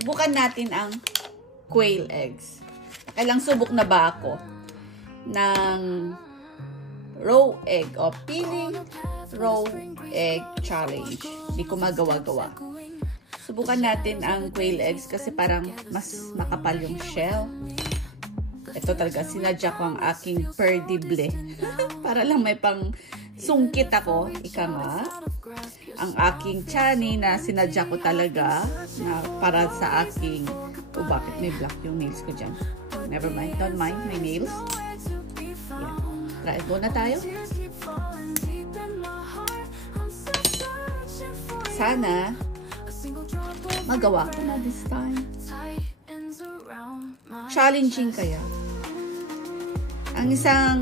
Subukan natin ang quail eggs. Kailang subok na ba ako ng raw egg o peeling raw egg challenge. Hindi ko magawa-gawa. Subukan natin ang quail eggs kasi parang mas makapal yung shell. Ito talaga, sinadya ko ang aking perdible. Para lang may pang sungkit ako. Ika nga. Ang aking chani na sinadya ko talaga na para sa aking... Oh, bakit may black yung nails ko dyan? Never mind. Don't mind my nails. Yan. Go na tayo. Sana magawa ko na this time. Challenging kaya. Ang isang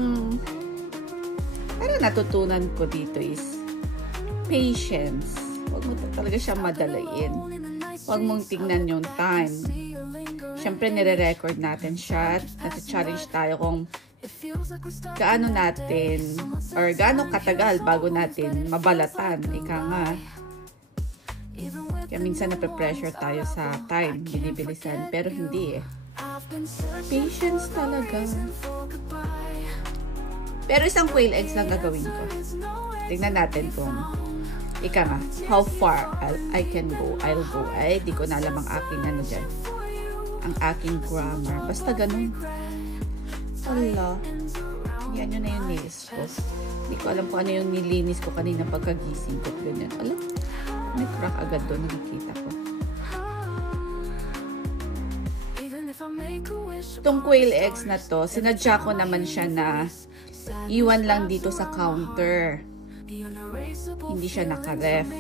parang natutunan ko dito is patience. Huwag mo talaga siya madalain. Huwag mong tingnan yung time. Siyempre, nire-record natin siya. Nasa-challenge tayo kung gaano natin or gaano katagal bago natin mabalatan. Ika nga. Kaya minsan nape-pressure tayo sa time, binibilisan, pero hindi eh. Patience talaga. Pero isang quail eggs lang gagawin ko. Tingnan natin kung ika nga, how far I can go. I'll go. Ay, di ko na alam ang aking ano dyan. Ang aking grammar. Basta ganun. Wala. Yan yun na yung nails ko. Hindi ko alam kung ano yung nilinis ko kanina pagkagising ko. Ganyan. Alam, may crack agad doon. Nakikita ko. Itong quail eggs na to, sinadya ko naman siya na iwan lang dito sa counter. Hindi siya naka-ref.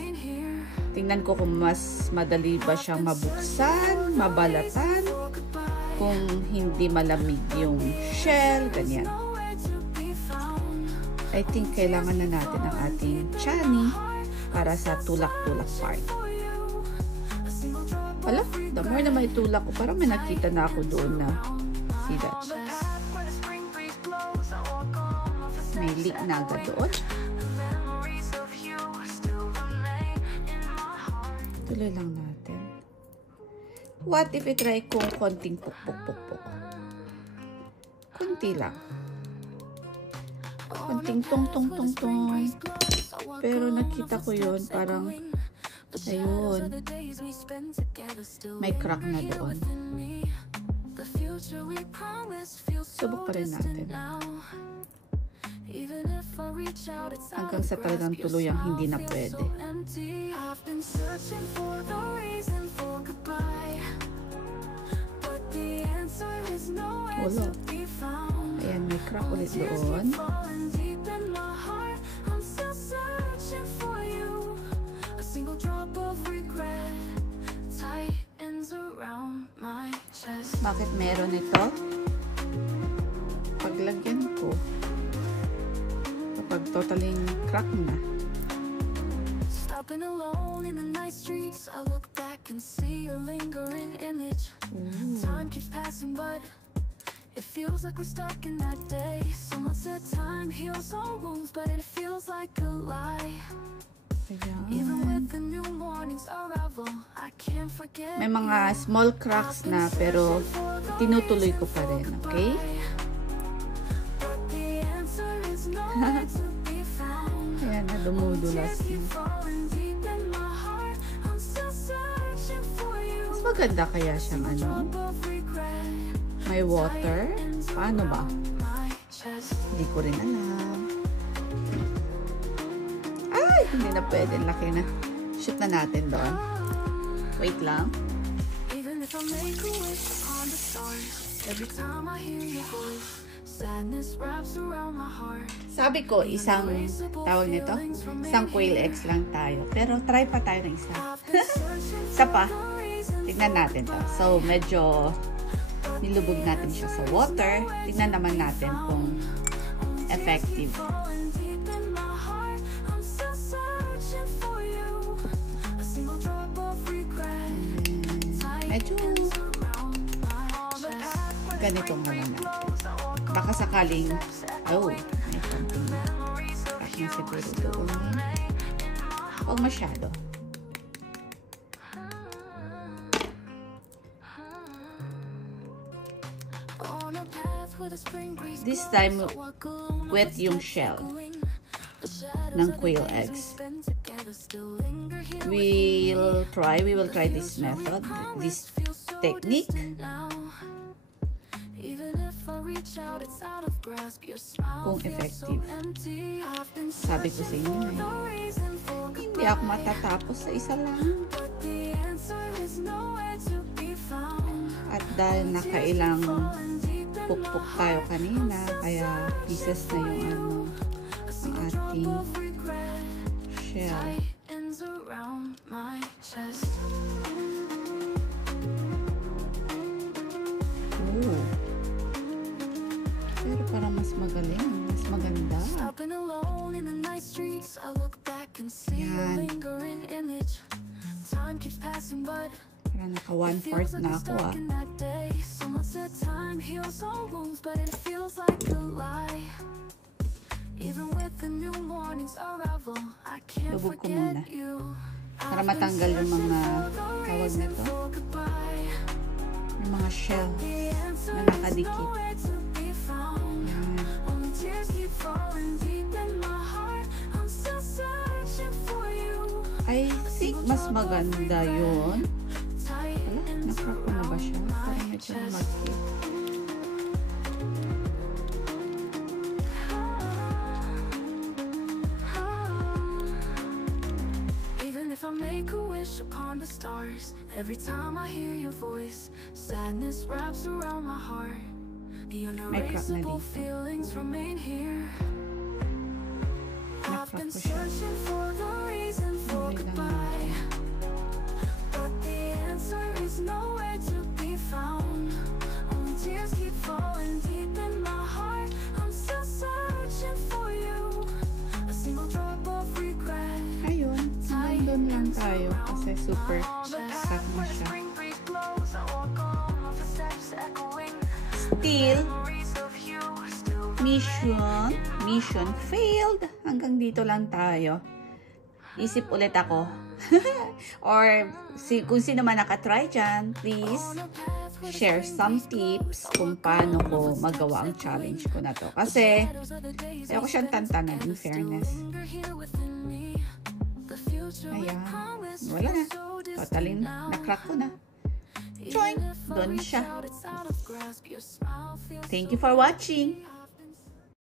Tingnan ko kung mas madali ba siyang mabuksan, mabalatan, kung hindi malamig yung shell, ganyan. I think kailangan na natin ang ating chani para sa tulak-tulak part. Wala, the more na may tulak ko, parang may nakita na ako doon na see that. May leak na agad doon. Tuloy lang natin. What if i-try kong konting puk-puk-puk-puk? Kunti lang. Konting tong-tong-tong-tong. Pero nakita ko yun, parang ayun. May crack na doon. Subok pa rin natin. Hanggang sa talagang tuluyang hindi na pwede. Wala. Ayan, may crack ulit doon. Bakit meron ito? Paglagyan ko, kapag totaling crack na. Stopping alone in the night streets, I look back and see a lingering image. Time keeps passing, but it feels like we're stuck in that day. Someone said time heals all wounds, but it feels like a lie. Even with the new mornings arrival, I can't forget. May mga small cracks na pero tinutuloy ko pa rin, okay? Ayan na, dumudulas na. Mas maganda kaya siyang ano? May water? Paano ba? Hindi ko rin alam. Ay, hindi na pwede. Laki na. Shoot na natin doon. Wait lang. Sabi ko, isang tawag nito, isang quail eggs lang tayo. Pero try pa tayo ng isa. Isa pa. Tignan natin to. So, medyo nilubog natin siya sa water. Tignan naman natin kung effective. Medyo ganito muna natin. Baka sakaling oh, may something at na siguro doon. Huwag masyado. This time, wet yung shell ng quail eggs. We will try this method, this technique. Kung effective. Sabi ko sa inyo hindi ako matatapos sa isa lang. At dahil nakailang pukpuk tayo kanina, kaya pieces na yung ang ating shell. Ooh. Pero parang mas magaling, mas maganda. Yan. Parang naka 1/4 na ako Lubog ko muna. Para matanggal yung mga tawag nito. Yung mga shell na nakadikit. I think mas maganda yun. Wala, nakrako na ba siya? Parang medyo magkit. Even if I make a wish upon the stars, every time I hear your voice, sadness wraps around my heart. The uneraseable feelings remain here. I've been searching for the reason for goodbye, but the answer is nowhere to be found. Only tears keep falling deep in my heart. I'm still searching for you. A single drop of regret. Ayun, nandun lang tayo kasi super stuck na siya. Still, mission failed. Hanggang dito lang tayo. Isip ulit ako. Or kung sino man nakatry dyan, please share some tips kung paano ko magawa ang challenge ko na to. Kasi ayoko siyang tantanan, in fairness. Ayan. Wala na. Totalin, nakrack ko na. Join! Doon siya. Thank you for watching.